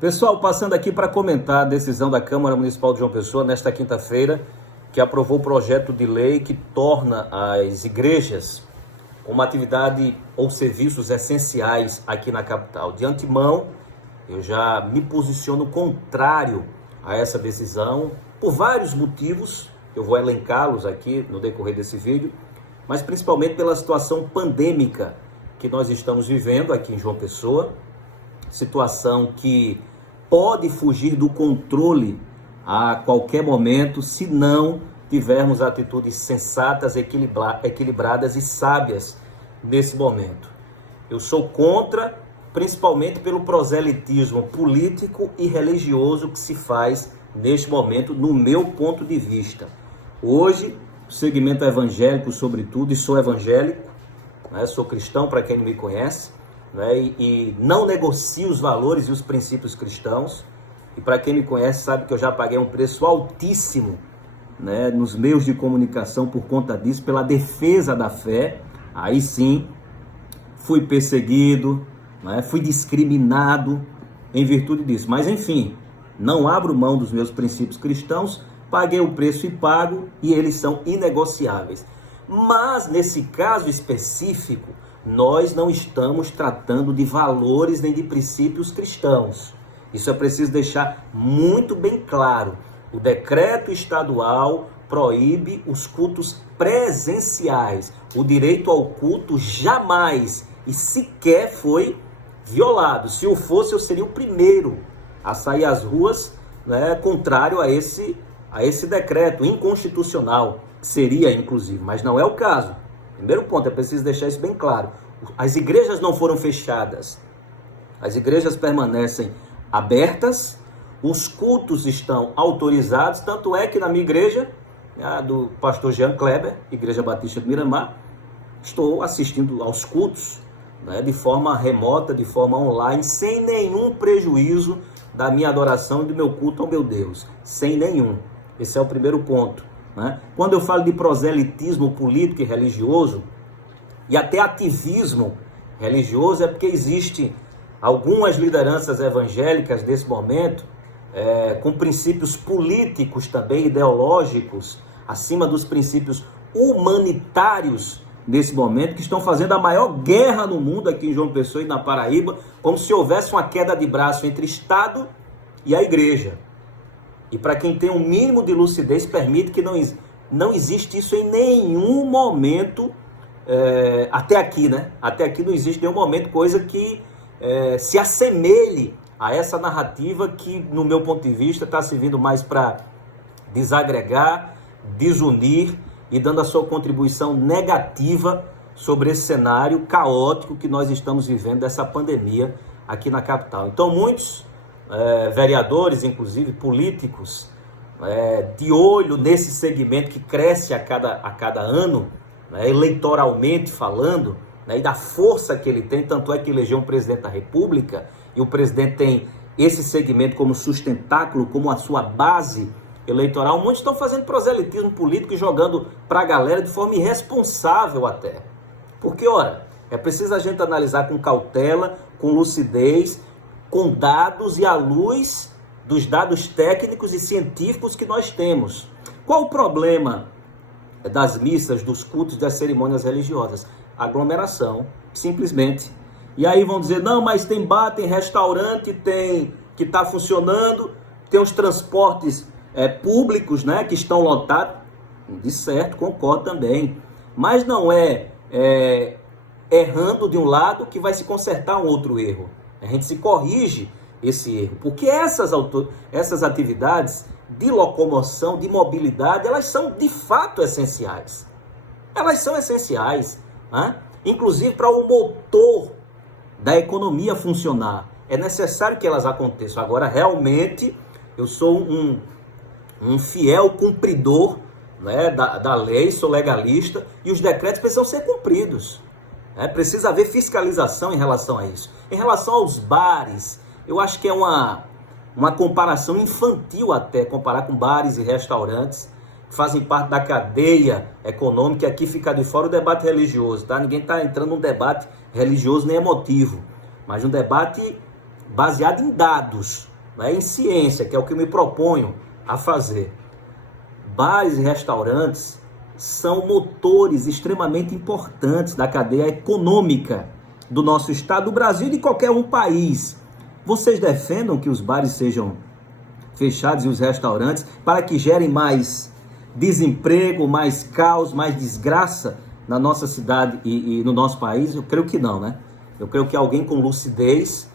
Pessoal, passando aqui para comentar a decisão da Câmara Municipal de João Pessoa nesta quinta-feira, que aprovou o projeto de lei que torna as igrejas uma atividade ou serviços essenciais aqui na capital. De antemão, eu já me posiciono contrário a essa decisão por vários motivos, eu vou elencá-los aqui no decorrer desse vídeo, mas principalmente pela situação pandêmica que nós estamos vivendo aqui em João Pessoa, situação que pode fugir do controle a qualquer momento se não tivermos atitudes sensatas, equilibradas e sábias nesse momento. Eu sou contra, principalmente pelo proselitismo político e religioso que se faz neste momento, no meu ponto de vista. Hoje, o segmento evangélico, sobretudo, e sou evangélico, né? Sou cristão, para quem não me conhece, né? E não negocio os valores e os princípios cristãos. E para quem me conhece sabe que eu já paguei um preço altíssimo, né, nos meios de comunicação por conta disso, pela defesa da fé. Aí sim, fui perseguido, né, fui discriminado em virtude disso. Mas enfim, não abro mão dos meus princípios cristãos, paguei o preço e pago, e eles são inegociáveis. Mas nesse caso específico, nós não estamos tratando de valores nem de princípios cristãos. Isso é preciso deixar muito bem claro. O decreto estadual proíbe os cultos presenciais. O direito ao culto jamais e sequer foi violado. Se o fosse, eu seria o primeiro a sair às ruas, né, contrário a esse decreto inconstitucional. Seria, inclusive, mas não é o caso. Primeiro ponto, é preciso deixar isso bem claro. As igrejas não foram fechadas. As igrejas permanecem abertas, os cultos estão autorizados, tanto é que na minha igreja, a do pastor Jean Kleber, Igreja Batista de Miramar, estou assistindo aos cultos, né, de forma remota, de forma online, sem nenhum prejuízo da minha adoração e do meu culto ao meu Deus. Sem nenhum. Esse é o primeiro ponto. Né? Quando eu falo de proselitismo político e religioso, e até ativismo religioso, é porque existe algumas lideranças evangélicas nesse momento, com princípios políticos também, ideológicos, acima dos princípios humanitários nesse momento, que estão fazendo a maior guerra no mundo aqui em João Pessoa e na Paraíba, como se houvesse uma queda de braço entre Estado e a igreja. E para quem tem um mínimo de lucidez, permite que não existe isso em nenhum momento, até aqui, né? Até aqui não existe nenhum momento coisa que se assemelhe a essa narrativa que, no meu ponto de vista, está servindo mais para desagregar, desunir e dando a sua contribuição negativa sobre esse cenário caótico que nós estamos vivendo dessa pandemia aqui na capital. Então, muitos vereadores, inclusive políticos, de olho nesse segmento que cresce a cada ano, né, eleitoralmente falando, né, e da força que ele tem, tanto é que elegeu um presidente da República, e o presidente tem esse segmento como sustentáculo, como a sua base eleitoral. Muitos estão fazendo proselitismo político e jogando para a galera de forma irresponsável até. Porque, ora, é preciso a gente analisar com cautela, com lucidez, com dados e à luz dos dados técnicos e científicos que nós temos. Qual o problema das missas, dos cultos, das cerimônias religiosas? Aglomeração, simplesmente. E aí vão dizer, não, mas tem bar, tem restaurante, tem que está funcionando, tem os transportes públicos, né, que estão lotados. De certo, concordo também. Mas não errando de um lado que vai se consertar um outro erro. A gente se corrige esse erro. Porque essas atividades de locomoção, de mobilidade, elas são de fato essenciais. Elas são essenciais, né? Inclusive para o motor da economia funcionar. É necessário que elas aconteçam. Agora, realmente, eu sou um fiel cumpridor, né, da lei, sou legalista, e os decretos precisam ser cumpridos. Precisa haver fiscalização em relação a isso. Em relação aos bares, eu acho que é uma comparação infantil até, comparar com bares e restaurantes, que fazem parte da cadeia econômica, e aqui fica de fora o debate religioso, tá? Ninguém está entrando num debate religioso nem emotivo, mas um debate baseado em dados, né, em ciência, que é o que eu me proponho a fazer. Bares e restaurantes são motores extremamente importantes da cadeia econômica do nosso estado, do Brasil e de qualquer um país. Vocês defendam que os bares sejam fechados e os restaurantes para que gerem mais desemprego, mais caos, mais desgraça na nossa cidade e no nosso país? Eu creio que não, né? Eu creio que alguém com lucidez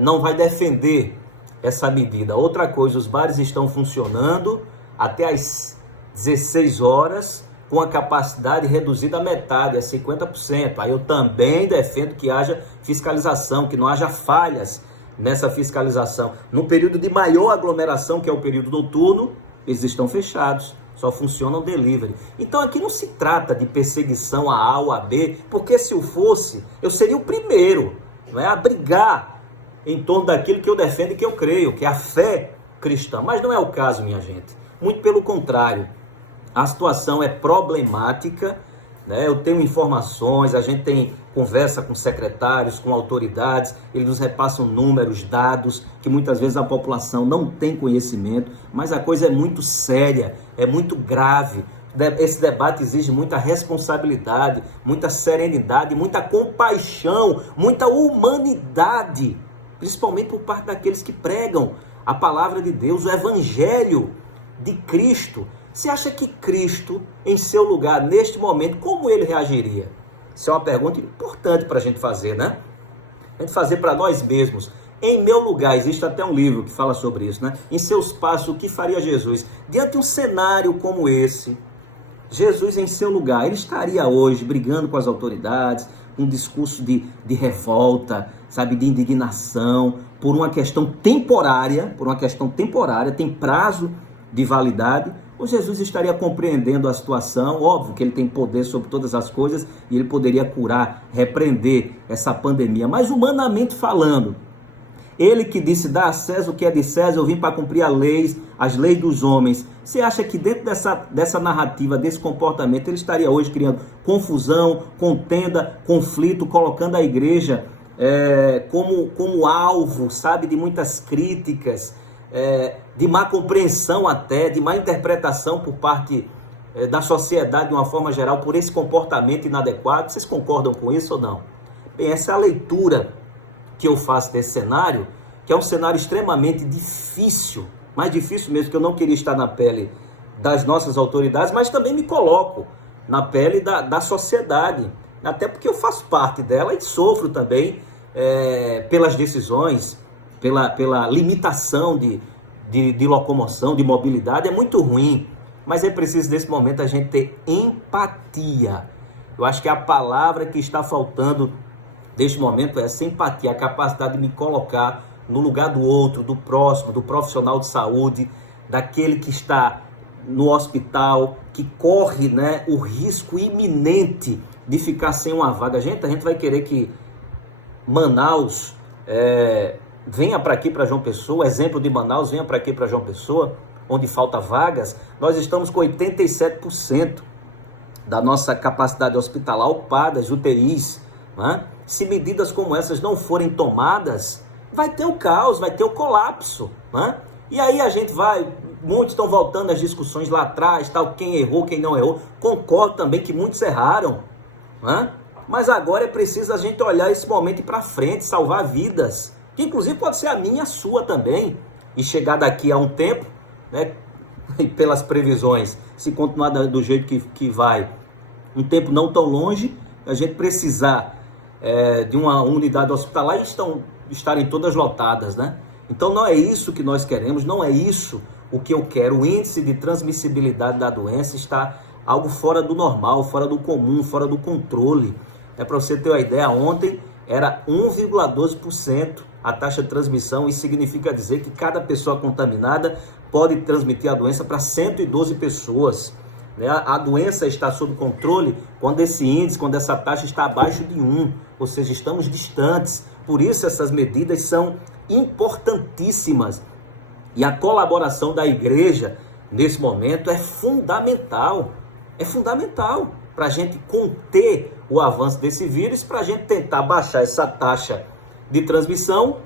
não vai defender essa medida. Outra coisa, os bares estão funcionando até às 16 horas, com a capacidade reduzida à metade, a 50%. Aí eu também defendo que haja fiscalização, que não haja falhas nessa fiscalização. No período de maior aglomeração, que é o período noturno, eles estão fechados, só funcionam delivery. Então aqui não se trata de perseguição a A ou a B, porque se eu fosse, eu seria o primeiro, não é, a brigar em torno daquilo que eu defendo e que eu creio, que é a fé cristã. Mas não é o caso, minha gente. Muito pelo contrário. A situação é problemática, né? Eu tenho informações, a gente tem conversa com secretários, com autoridades, eles nos repassam números, dados, que muitas vezes a população não tem conhecimento, mas a coisa é muito séria, é muito grave. Esse debate exige muita responsabilidade, muita serenidade, muita compaixão, muita humanidade, principalmente por parte daqueles que pregam a palavra de Deus, o evangelho de Cristo. Você acha que Cristo, em seu lugar, neste momento, como ele reagiria? Isso é uma pergunta importante para a gente fazer, né? A gente fazer para nós mesmos. Em meu lugar, existe até um livro que fala sobre isso, né? Em seus passos, o que faria Jesus? Diante de um cenário como esse, Jesus em seu lugar, ele estaria hoje brigando com as autoridades, um discurso de revolta, sabe, de indignação, por uma questão temporária, tem prazo de validade, ou Jesus estaria compreendendo a situação? Óbvio que ele tem poder sobre todas as coisas e ele poderia curar, repreender essa pandemia, mas humanamente falando, ele que disse, dá a César o que é de César, eu vim para cumprir as leis dos homens. Você acha que dentro dessa narrativa, desse comportamento, ele estaria hoje criando confusão, contenda, conflito, colocando a igreja como alvo, sabe, de muitas críticas, de má compreensão até, de má interpretação por parte da sociedade de uma forma geral por esse comportamento inadequado? Vocês concordam com isso ou não? Bem, essa é a leitura que eu faço desse cenário, que é um cenário extremamente difícil, mais difícil mesmo, que eu não queria estar na pele das nossas autoridades, mas também me coloco na pele da sociedade, até porque eu faço parte dela e sofro também pelas decisões, pela limitação de locomoção, de mobilidade. É muito ruim, mas é preciso nesse momento a gente ter empatia. Eu acho que a palavra que está faltando neste momento é essa empatia, a capacidade de me colocar no lugar do outro, do próximo, do profissional de saúde, daquele que está no hospital, que corre, né, o risco iminente de ficar sem uma vaga. A gente vai querer que Manaus venha para aqui, para João Pessoa, exemplo de Manaus, venha para aqui, para João Pessoa, onde falta vagas. Nós estamos com 87% da nossa capacidade hospitalar ocupada, as UTIs, né? Se medidas como essas não forem tomadas, vai ter o caos, vai ter o colapso, né? E aí a gente muitos estão voltando às discussões lá atrás, tal, quem errou, quem não errou. Concordo também que muitos erraram, né? Mas agora é preciso a gente olhar esse momento para frente, salvar vidas, que inclusive pode ser a minha e a sua também, e chegar daqui a um tempo, né, e pelas previsões, se continuar do jeito que vai, um tempo não tão longe, a gente precisar de uma unidade hospitalar e estarem todas lotadas, né? Então não é isso que nós queremos, não é isso o que eu quero. O índice de transmissibilidade da doença está algo fora do normal, fora do comum, fora do controle. Para você ter uma ideia, ontem era 1,12% a taxa de transmissão. Isso significa dizer que cada pessoa contaminada pode transmitir a doença para 112 pessoas. A doença está sob controle quando esse índice, quando essa taxa está abaixo de 1, ou seja, estamos distantes. Por isso essas medidas são importantíssimas. E a colaboração da igreja nesse momento é fundamental. É fundamental para a gente conter o avanço desse vírus, para a gente tentar baixar essa taxa de transmissão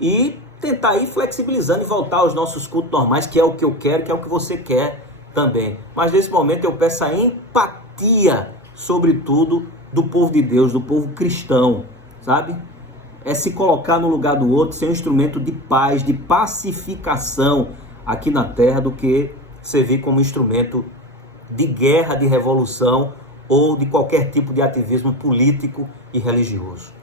e tentar ir flexibilizando e voltar aos nossos cultos normais, que é o que eu quero, que é o que você quer também. Mas nesse momento eu peço a empatia, sobretudo, do povo de Deus, do povo cristão, sabe? É se colocar no lugar do outro, ser um instrumento de paz, de pacificação aqui na terra, do que servir como instrumento de guerra, de revolução ou de qualquer tipo de ativismo político e religioso.